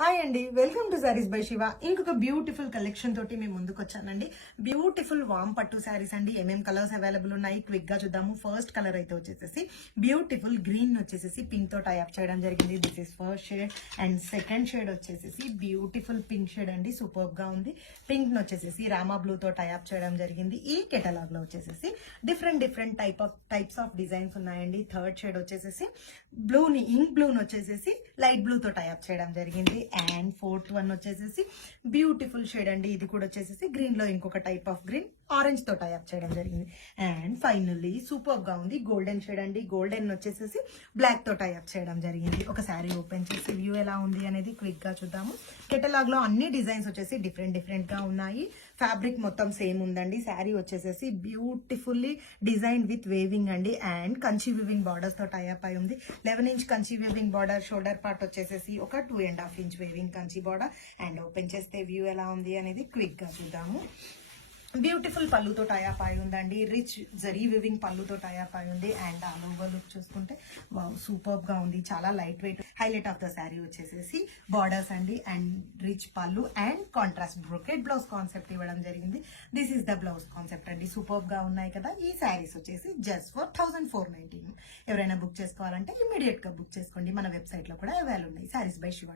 Hi అండి, welcome to saris by Shiva. ఇంకొక beautiful collection తోటి మేము ముందుకు వచ్చానండి. బ్యూటిఫుల్ వామ్ పట్టు సారీస్ అండి. ఏమేం కలర్స్ అవైలబుల్ ఉన్నాయి క్విక్ గా చూద్దాము. ఫస్ట్ కలర్ అయితే వచ్చేసేసి బ్యూటిఫుల్ గ్రీన్ వచ్చేసేసి పింక్ తో టైప్ చేయడం జరిగింది. This is first shade. And second shade వచ్చేసేసి బ్యూటిఫుల్ పింక్ షేడ్ అండి. సూపర్ గా ఉంది. పింక్ ని వచ్చేసేసి రామా బ్లూ తో టైప్ చేయడం జరిగింది. ఈ కెటలాగ్ లో వచ్చేసేసి డిఫరెంట్ టైప్స్ ఆఫ్ డిజైన్స్ ఉన్నాయండి. థర్డ్ షేడ్ వచ్చేసేసి బ్లూని ఇంక్ బ్లూని వచ్చేసేసి లైట్ బ్లూ తో టైప్ చేయడం జరిగింది. అండ్ ఫోర్త్ వన్ వచ్చేసేసి బ్యూటిఫుల్ షేడ్ అండి. ఇది కూడా వచ్చేసేసి గ్రీన్ లో ఇంకొక టైప్ ఆఫ్ గ్రీన్ ఆరెంజ్ తో టైప్ చేయడం జరిగింది. అండ్ ఫైనల్లీ సూపర్ గా ఉంది గోల్డెన్ షేడ్ అండి. గోల్డెన్ వచ్చేసేసి బ్లాక్ తో టైప్ చేయడం జరిగింది. ఒక శారీ ఓపెన్ చేసి వ్యూ ఎలా ఉంది అనేది క్విక్ గా చూద్దాము. కెటలాగ్ లో అన్ని డిజైన్స్ వచ్చేసి డిఫరెంట్ గా ఉన్నాయి. ఫ్యాబ్రిక్ మొత్తం సేమ్ ఉందండి. శారీ వచ్చేసేసి బ్యూటిఫుల్లీ డిజైన్ విత్ వేవింగ్ అండి. అండ్ కంచి వీవింగ్ బార్డర్స్ తో టైప్ అయి ఉంది. 11 inch Kanchi weaving border. Shoulder part వచ్చేసేసి ఒక 2.5 inch weaving Kanchi border. And open చేస్తే వ్యూ ఎలా ఉంది అనేది క్విక్ గా చూద్దాము. బ్యూటిఫుల్ పళ్ళుతో టైప్ అయి ఉందండి. రిచ్ జరీ వివింగ్ పళ్ళుతో టైప్ అయి ఉంది. అండ్ ఆల్ ఓవర్ లుక్ చూసుకుంటే సూపర్ గా ఉంది. చాలా light weight. Highlight of the sari వచ్చేసేసి బార్డర్స్ అండి. అండ్ రిచ్ పళ్ళు and contrast brocade blouse concept ఇవ్వడం జరిగింది. This is the blouse concept అండి. సూపర్ గా ఉన్నాయి కదా. ఈ శారీస్ వచ్చేసి జస్ట్ ఫర్ 1490. ఎవరైనా బుక్ చేసుకోవాలంటే ఇమీడియట్ గా బుక్ చేసుకోండి. మన వెబ్సైట్ లో కూడా అవైలబుల్ ఉన్నాయి. శారీస్ బై శివ.